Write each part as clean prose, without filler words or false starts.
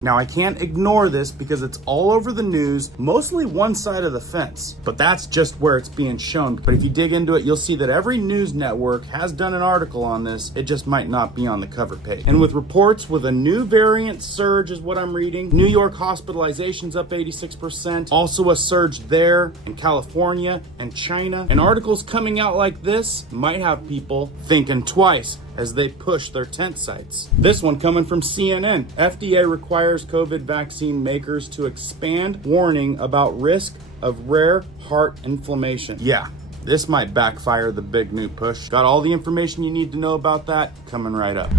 Now, I can't ignore this because it's all over the news, mostly one side of the fence, but that's just where it's being shown. But if you dig into it, you'll see that every news network has done an article on this. It just might not be on the cover page. And with reports with a new variant surge is what I'm reading. New York hospitalizations up 86%. Also a surge there in California and China. And articles coming out like this might have people thinking twice as they push their tent sites. This one coming from CNN. FDA requires COVID vaccine makers to expand warning about risk of rare heart inflammation. Yeah, this might backfire the big new push. Got all the information you need to know about that coming right up.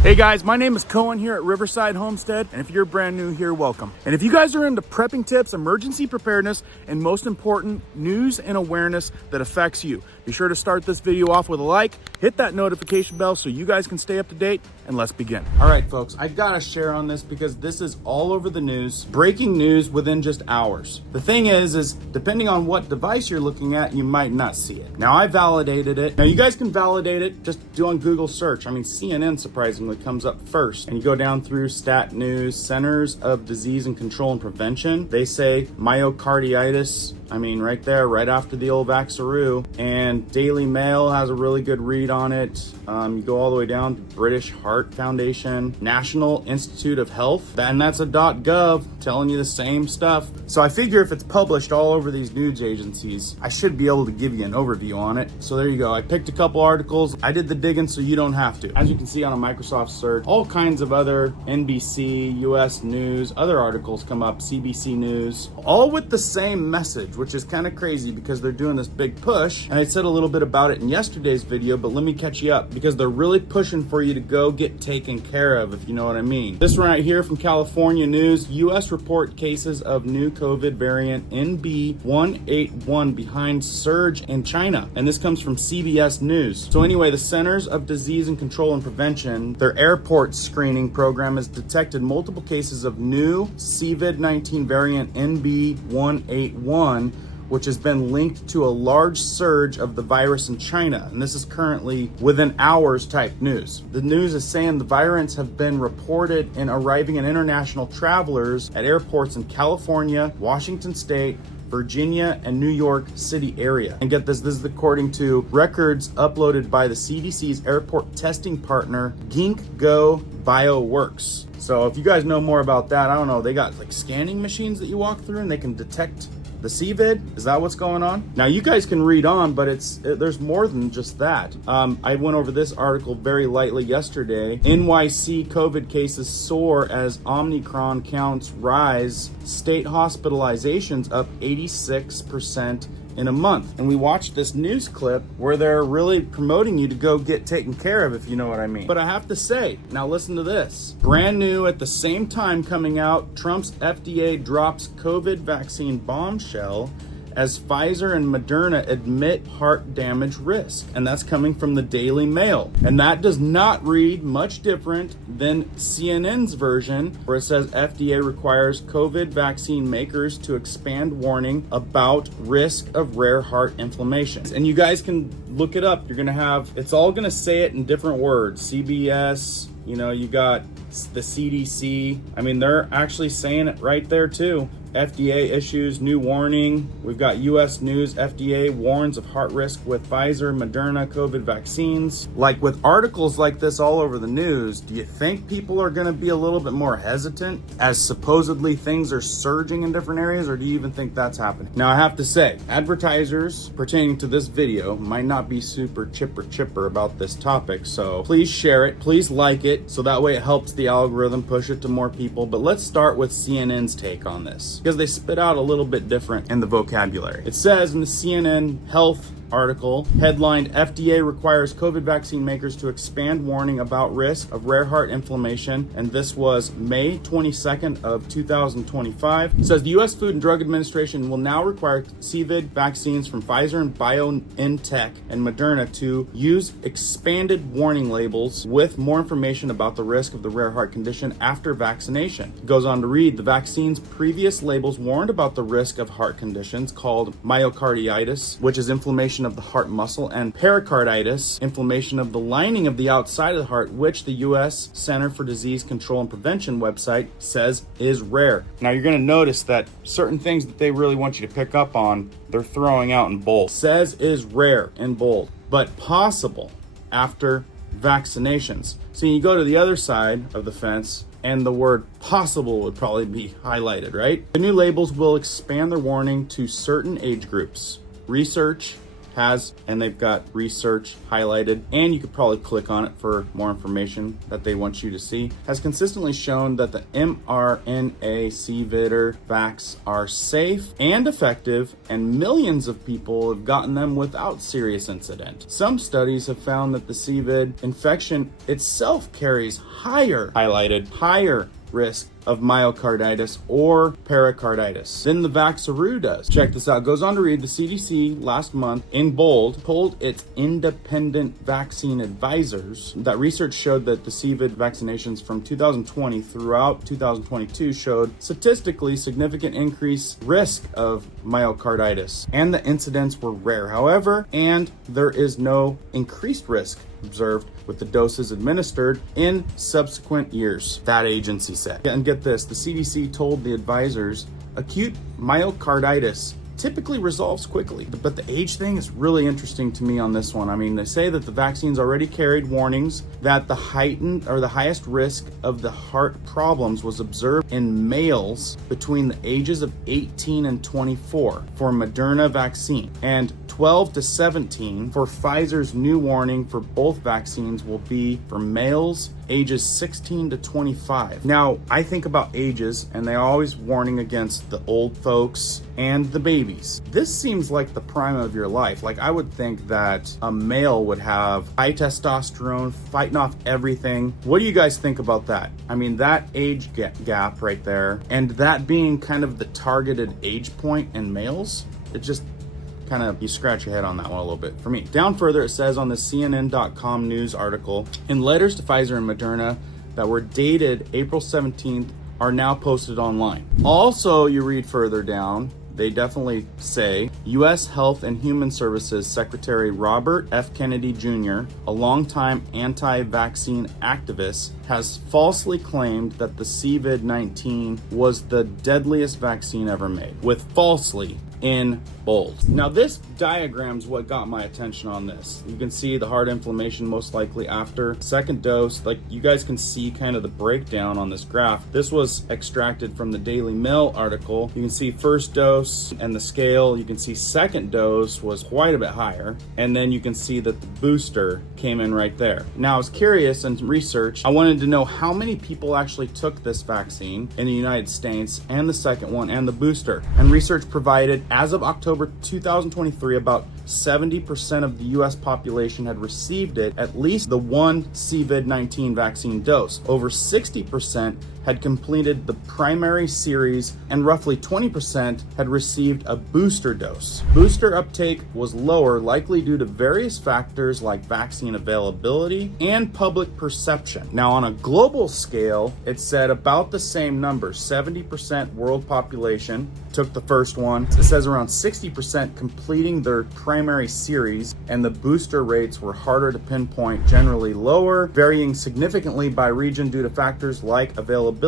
Hey guys, my name is Cohen here at Riverside Homestead, and if you're brand new here, welcome. And if you guys are into prepping tips, emergency preparedness, and most important, news and awareness that affects you, be sure to start this video off with a like, hit that notification bell so you guys can stay up to date, and let's begin. All right, folks, I gotta share on this because this is all over the news, breaking news within just hours. The thing is depending on what device you're looking at, you might not see it. Now, I validated it. Now, you guys can validate it, just do on Google search. I mean, CNN, surprisingly, comes up first, and you go down through Stat News, Centers of Disease and Control and Prevention. They say myocarditis, I mean, right there, right after the old Vaxaroo. And Daily Mail has a really good read on it. You go all the way down to British Heart Foundation, National Institute of Health, and that's a .gov telling you the same stuff. So I figure if it's published all over these news agencies, I should be able to give you an overview on it. So there you go. I picked a couple articles. I did the digging so you don't have to. As you can see on a Microsoft search, all kinds of other NBC, US News, other articles come up, CBC News, all with the same message, which is kind of crazy because they're doing this big push. And I said a little bit about it in yesterday's video, but let me catch you up because they're really pushing for you to go get taken care of, if you know what I mean. This one right here from California News, US report cases of new COVID variant NB181 behind surge in China. And this comes from CBS News. So anyway, the Centers of Disease and Control and Prevention, their airport screening program has detected multiple cases of new COVID-19 variant NB181, which has been linked to a large surge of the virus in China. And this is currently within hours type news. The news is saying the variants have been reported in arriving in international travelers at airports in California, Washington State, Virginia, and New York City area. And get this is according to records uploaded by the CDC's airport testing partner, Ginkgo Bioworks. So if you guys know more about that, I don't know, they got like scanning machines that you walk through and they can detect the CVID? Is that what's going on? Now you guys can read on, but there's more than just that. I went over this article very lightly yesterday. NYC COVID cases soar as Omicron counts rise. State hospitalizations up 86% in a month. And we watched this news clip where they're really promoting you to go get taken care of, if you know what I mean. But I have to say, now listen to this. Brand new at the same time coming out, Trump's FDA drops COVID vaccine bombshell as Pfizer and Moderna admit heart damage risk. And that's coming from the Daily Mail. And that does not read much different than CNN's version, where it says FDA requires COVID vaccine makers to expand warning about risk of rare heart inflammation. And you guys can look it up. You're gonna have, it's all gonna say it in different words. CBS, you know, you got the CDC. I mean, they're actually saying it right there too. FDA issues new warning. We've got US News, FDA warns of heart risk with Pfizer, Moderna, COVID vaccines. Like with articles like this all over the news, do you think people are gonna be a little bit more hesitant as supposedly things are surging in different areas, or do you even think that's happening? Now I have to say, advertisers pertaining to this video might not be super chipper about this topic, so please share it, please like it, so that way it helps the algorithm push it to more people. But let's start with CNN's take on this, because they spit out a little bit different in the vocabulary. It says in the CNN Health article headlined FDA requires COVID vaccine makers to expand warning about risk of rare heart inflammation, and this was May 22nd of 2025. It says the U.S. Food and Drug Administration will now require COVID vaccines from Pfizer and BioNTech and Moderna to use expanded warning labels with more information about the risk of the rare heart condition after vaccination. It goes on to read, the vaccine's previous labels warned about the risk of heart conditions called myocarditis, which is inflammation of the heart muscle, and pericarditis, inflammation of the lining of the outside of the heart, which the U.S. Center for Disease Control and Prevention website says is rare. Now you're going to notice that certain things that they really want you to pick up on, they're throwing out in bold. Says is rare in bold, but possible after vaccinations. So you go to the other side of the fence, and the word possible would probably be highlighted, right? The new labels will expand their warning to certain age groups. Research has, and they've got research highlighted, and you could probably click on it for more information that they want you to see, has consistently shown that the mRNA CVID vax are safe and effective, and millions of people have gotten them without serious incident. Some studies have found that the CVID infection itself carries higher risk of myocarditis or pericarditis than the Vaxaroo does. Check this out. It goes on to read, the CDC last month in bold told its independent vaccine advisors that research showed that the CVID vaccinations from 2020 throughout 2022 showed statistically significant increased risk of myocarditis, and the incidents were rare, however, and there is no increased risk observed with the doses administered in subsequent years, that agency said. And get this, the CDC told the advisors acute myocarditis typically resolves quickly. But the age thing is really interesting to me on this one. I mean, they say that the vaccines already carried warnings that the heightened or the highest risk of the heart problems was observed in males between the ages of 18 and 24 for Moderna vaccine, and 12 to 17 for Pfizer's new warning for both vaccines will be for males ages 16 to 25. Now, I think about ages, and they're always warning against the old folks and the babies. This seems like the prime of your life. Like, I would think that a male would have high testosterone, fighting off everything. What do you guys think about that? I mean, that age gap right there, and that being kind of the targeted age point in males, it just kind of, you scratch your head on that one a little bit for me. Down further, it says on the CNN.com news article, in letters to Pfizer and Moderna that were dated April 17th are now posted online. Also, you read further down, they definitely say U.S. Health and Human Services Secretary Robert F. Kennedy Jr., a longtime anti-vaccine activist, has falsely claimed that the COVID-19 was the deadliest vaccine ever made, with falsely in bold. Now this diagram's what got my attention on this. You can see the heart inflammation most likely after second dose. Like, you guys can see kind of the breakdown on this graph. This was extracted from the Daily Mail article. You can see first dose and the scale. You can see second dose was quite a bit higher, and then you can see that the booster came in right there. Now, I was curious and research. I wanted to know how many people actually took this vaccine in the United States, and the second one, and the booster. And research provided, as of October 2023, about 70% of the US population had received it, at least the one COVID-19 vaccine dose. Over 60% had completed the primary series, and roughly 20% had received a booster dose. Booster uptake was lower, likely due to various factors like vaccine availability and public perception. Now, on a global scale, it said about the same number, 70% world population took the first one. It says around 60% completing their primary series, and the booster rates were harder to pinpoint, generally lower, varying significantly by region due to factors like availability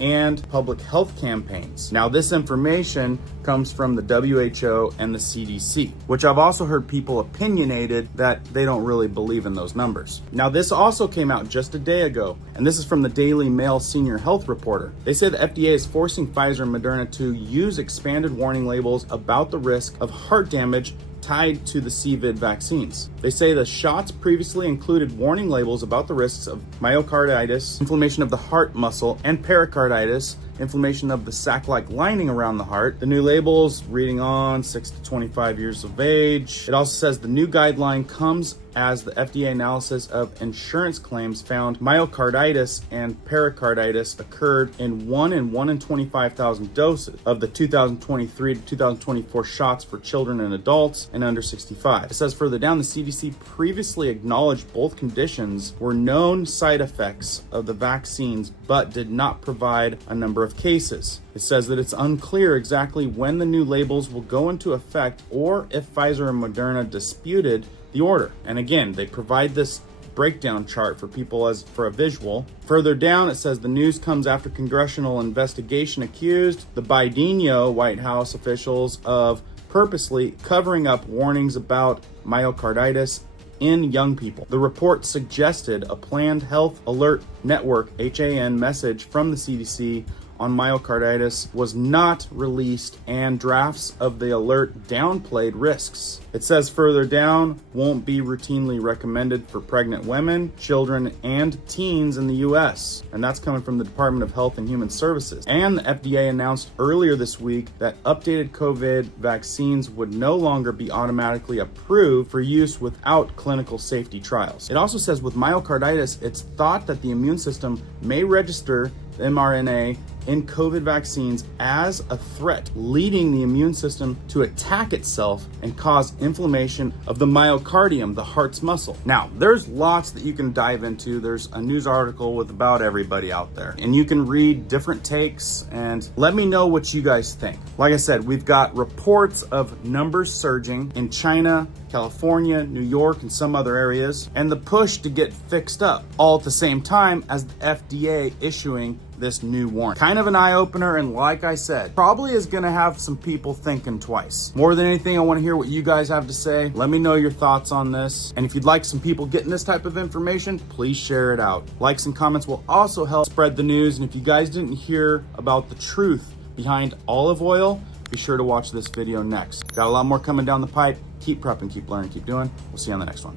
and public health campaigns. Now, this information comes from the WHO and the CDC, which I've also heard people opinionated that they don't really believe in those numbers. Now, this also came out just a day ago, and this is from the Daily Mail senior health reporter. They say the FDA is forcing Pfizer and Moderna to use expanded warning labels about the risk of heart damage tied to the CVID vaccines. They say the shots previously included warning labels about the risks of myocarditis, inflammation of the heart muscle, and pericarditis, inflammation of the sac-like lining around the heart. The new labels reading on 6 to 25 years of age. It also says the new guideline comes as the FDA analysis of insurance claims found myocarditis and pericarditis occurred in 1 in 25,000 doses of the 2023 to 2024 shots for children and adults and under 65. It says further down, the CDC previously acknowledged both conditions were known side effects of the vaccines, but did not provide a number of cases. It says that it's unclear exactly when the new labels will go into effect or if Pfizer and Moderna disputed the order. And again, they provide this breakdown chart for people as for a visual. Further down, it says the news comes after congressional investigation accused the Biden White House officials of purposely covering up warnings about myocarditis in young people. The report suggested a planned health alert network (HAN) message from the CDC on myocarditis was not released, and drafts of the alert downplayed risks. It says further down, won't be routinely recommended for pregnant women, children, and teens in the US. And that's coming from the Department of Health and Human Services. And the FDA announced earlier this week that updated COVID vaccines would no longer be automatically approved for use without clinical safety trials. It also says with myocarditis, it's thought that the immune system may register the mRNA in COVID vaccines as a threat, leading the immune system to attack itself and cause inflammation of the myocardium, the heart's muscle. Now, there's lots that you can dive into. There's a news article with about everybody out there, and you can read different takes and let me know what you guys think. Like I said, we've got reports of numbers surging in China, California, New York, and some other areas, and the push to get fixed up, all at the same time as the FDA issuing this new warning. Kind of an eye-opener, and like I said, probably is gonna have some people thinking twice. More than anything, I wanna hear what you guys have to say. Let me know your thoughts on this. And if you'd like some people getting this type of information, please share it out. Likes and comments will also help spread the news. And if you guys didn't hear about the truth behind olive oil, be sure to watch this video next. Got a lot more coming down the pipe. Keep prepping, keep learning, keep doing. We'll see you on the next one.